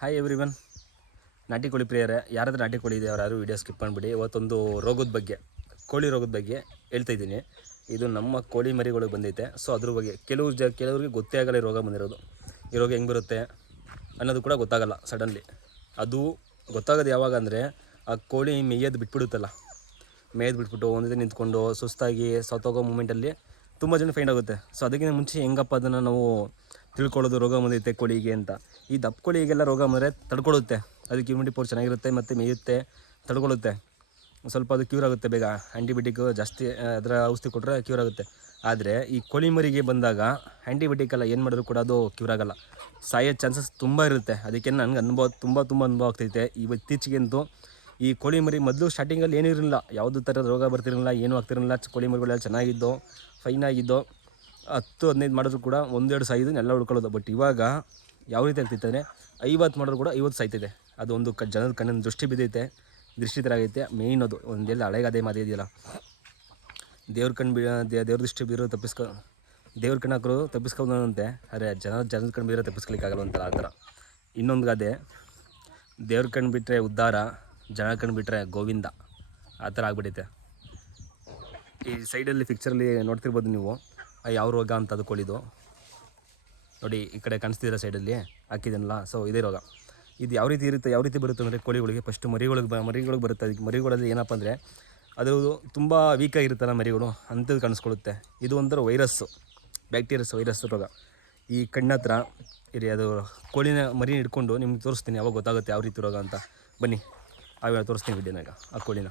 Hi everyone, ನಾಟಿ ಕೋಳಿ ಪ್ರಿಯರೇ, ಯಾರಾದರೂ ನಾಟಿ ಕೋಳಿ ಇದೆ ಅವ್ರು ಯಾರು ವೀಡಿಯೋ ಸ್ಕಿಪ್ ಮಾಡಿಬಿಡಿ. ಇವತ್ತೊಂದು ರೋಗದ ಬಗ್ಗೆ, ಕೋಳಿ ರೋಗದ ಬಗ್ಗೆ ಹೇಳ್ತಾ ಇದ್ದೀನಿ. ಇದು ನಮ್ಮ ಕೋಳಿ ಮರಿಗಳಿಗೆ ಬಂದೈತೆ. ಸೊ ಅದ್ರ ಬಗ್ಗೆ ಕೆಲವ್ರಿಗೆ ಗೊತ್ತೇ ಆಗಲ್ಲ ಈ ರೋಗ ಬಂದಿರೋದು. ಈ ರೋಗ ಹೆಂಗೆ ಬರುತ್ತೆ ಅನ್ನೋದು ಕೂಡ ಗೊತ್ತಾಗಲ್ಲ. ಸಡನ್ಲಿ ಅದು ಗೊತ್ತಾಗೋದು ಯಾವಾಗ ಅಂದರೆ, ಆ ಕೋಳಿ ಮೇಯ್ಯೋದು ಬಿಟ್ಬಿಡುತ್ತಲ್ಲ, ಮೇಯ್ದು ಬಿಟ್ಬಿಟ್ಟು ಒಂದೇ ನಿಂತ್ಕೊಂಡು ಸುಸ್ತಾಗಿ ಸತ್ತೋಗೋ ಮೂಮೆಂಟಲ್ಲಿ ತುಂಬ ಜನ ಫೈಂಡ್ ಆಗುತ್ತೆ. ಸೊ ಅದಕ್ಕಿಂತ ಮುಂಚೆ ಹೆಂಗಪ್ಪ ಅದನ್ನು ನಾವು ತಿಳ್ಕೊಳ್ಳೋದು ರೋಗ ಬಂದೈತೆ ಕೋಳಿಗೆ ಅಂತ. ಈ ದಪ್ಪ ಕೋಳಿಗೆಲ್ಲ ರೋಗ ಬಂದರೆ ತಡ್ಕೊಳ್ಳುತ್ತೆ, ಅದಕ್ಕೆ ಇಮ್ಯುನಿಟಿ ಪವರ್ ಚೆನ್ನಾಗಿರುತ್ತೆ ಮತ್ತು ಮೇಯುತ್ತೆ, ತಡ್ಕೊಳ್ಳುತ್ತೆ. ಸ್ವಲ್ಪ ಅದು ಕ್ಯೂರ್ ಆಗುತ್ತೆ ಬೇಗ. ಆ್ಯಂಟಿಬಯೋಟಿಕ್ ಜಾಸ್ತಿ ಅದರ ಔಷಧಿ ಕೊಟ್ಟರೆ ಕ್ಯೂರ್ ಆಗುತ್ತೆ. ಆದರೆ ಈ ಕೋಳಿ ಮರಿಗೆ ಬಂದಾಗ ಆ್ಯಂಟಿಬಯೋಟಿಕ್ ಎಲ್ಲ ಏನು ಮಾಡಿದ್ರು ಕೂಡ ಅದು ಕ್ಯೂರ್ ಆಗೋಲ್ಲ, ಸಾಯೋ ಚಾನ್ಸಸ್ ತುಂಬ ಇರುತ್ತೆ. ಅದಕ್ಕೆ ನನಗೆ ಅನುಭವ ತುಂಬ ಅನುಭವ ಆಗ್ತೈತೆ. ಇತ್ತೀಚೆಗಂತೂ ಈ ಕೋಳಿ ಮರಿ ಮೊದಲು ಸ್ಟಾರ್ಟಿಂಗಲ್ಲಿ ಏನೂ ಇರಲಿಲ್ಲ, ಯಾವುದೇ ಥರದ ರೋಗ ಬರ್ತಿರಲಿಲ್ಲ, ಏನೂ ಆಗ್ತಿರಲಿಲ್ಲ. ಕೋಳಿ ಮರಿಗಳೆಲ್ಲ ಚೆನ್ನಾಗಿದ್ದೋ, ಫೈನ್ ಆಗಿದ್ದೋ, 10-15 ಮಾಡಿದ್ರು ಕೂಡ 1-2 ಸಾಯಿದ್ದು ಎಲ್ಲ ಉಳ್ಕೊಳ್ಳೋದು. ಬಟ್ ಇವಾಗ ಯಾವ ರೀತಿ ಆಗ್ತೈತೆ ಅಂದರೆ 50 ಮಾಡಿದ್ರು ಕೂಡ 50 ಸಾಯ್ತಿದೆ. ಅದು ಒಂದು ಜನದ ಕಣ್ಣಿನ ದೃಷ್ಟಿ ಬಿದ್ದೈತೆ, ದೃಷ್ಟಿ ಥರ ಆಗೈತೆ. ಮೇಯ್ನ್ ಅದು ಒಂದೆಲ್ಲ ಹಳೆಗಾದೆ ಮಾತು ಇದೆಯಲ್ಲ, ದೇವ್ರ ದೃಷ್ಟಿ ಬೀರೋ ದೇವ್ರ ಕಣ್ಣು ಹಾಕರು ತಪ್ಪಿಸ್ಕೊಂಡಂತೆ. ಅರೆ ಜನದ ಕಣ್ಣು ಬೀರೋ ತಪ್ಪಿಸ್ಲಿಕ್ಕಾಗಲ್ಲ ಅಂತಾರೆ. ಆ ಥರ ಇನ್ನೊಂದು ಗಾದೆ, ದೇವ್ರ ಕಣ್ಣು ಬಿಟ್ಟರೆ ಉದ್ಧಾರ, ಜನ ಕಣ್ಣು ಬಿಟ್ಟರೆ ಗೋವಿಂದ, ಆ ಥರ ಆಗ್ಬಿಟ್ಟೈತೆ. ಈ ಸೈಡಲ್ಲಿ ಪಿಕ್ಚರಲ್ಲಿ ನೋಡ್ತಿರ್ಬೋದು ನೀವು, ಯಾವ ರೋಗ ಅಂತ ಅದು ಕೋಳಿದು ನೋಡಿ, ಈ ಕಡೆ ಕಾಣಿಸ್ತಿದ್ದೀರ ಸೈಡಲ್ಲಿ ಹಾಕಿದ್ದೀನಲ್ಲ. ಸೊ ಇದೇ ರೋಗ. ಇದು ಯಾವ ರೀತಿ ಬರುತ್ತೆ ಅಂದರೆ, ಕೋಳಿಗಳಿಗೆ ಫಸ್ಟು ಮರಿಗಳಿಗೆ ಬರುತ್ತೆ. ಅದಕ್ಕೆ ಮರಿಗಳಲ್ಲಿ ಏನಪ್ಪ ಅಂದರೆ, ಅದು ತುಂಬ ವೀಕಾಗಿರುತ್ತಲ್ಲ ಮರಿಗಳು, ಅಂಥದ್ದು ಕಾಣಿಸ್ಕೊಳ್ಳುತ್ತೆ. ಇದು ಒಂಥರ ವೈರಸ್ ರೋಗ. ಈ ಕಣ್ಣತ್ರ ಇರಿ, ಅದು ಕೋಳಿನ ಮರಿ ಹಿಡ್ಕೊಂಡು ನಿಮ್ಗೆ ತೋರಿಸ್ತೀನಿ, ಯಾವಾಗ ಗೊತ್ತಾಗುತ್ತೆ ಯಾವ ರೀತಿ ರೋಗ ಅಂತ. ಬನ್ನಿ, ಆವಾಗ ತೋರಿಸ್ತೀನಿ ವಿಡಿಯೋನಾಗ ಆ ಕೋಳಿನ.